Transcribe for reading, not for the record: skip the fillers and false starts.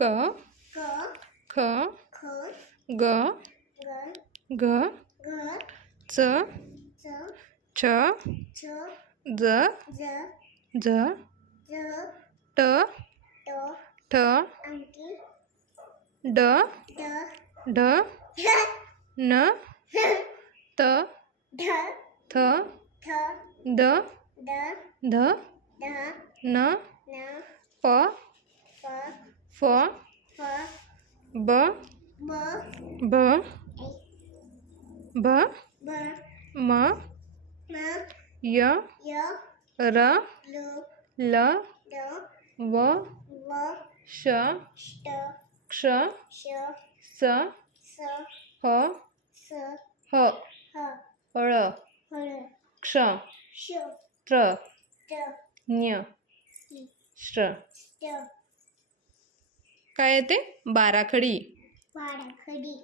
क क ख ख ग ग घ घ च च छ छ ज ज झ ज ट ट ठ अंकी ड ड ढ ढ न त ढ थ थ द द ध ध न न प प फ फ ब ब भ ऐ भ ब म म य य र ल ल ल व व श ष्ट क्ष श स स ह स ह ह ळ हळ क्ष श त्र ट न्य इ श्र ष्ट काय येते बाराखडी वाराखडी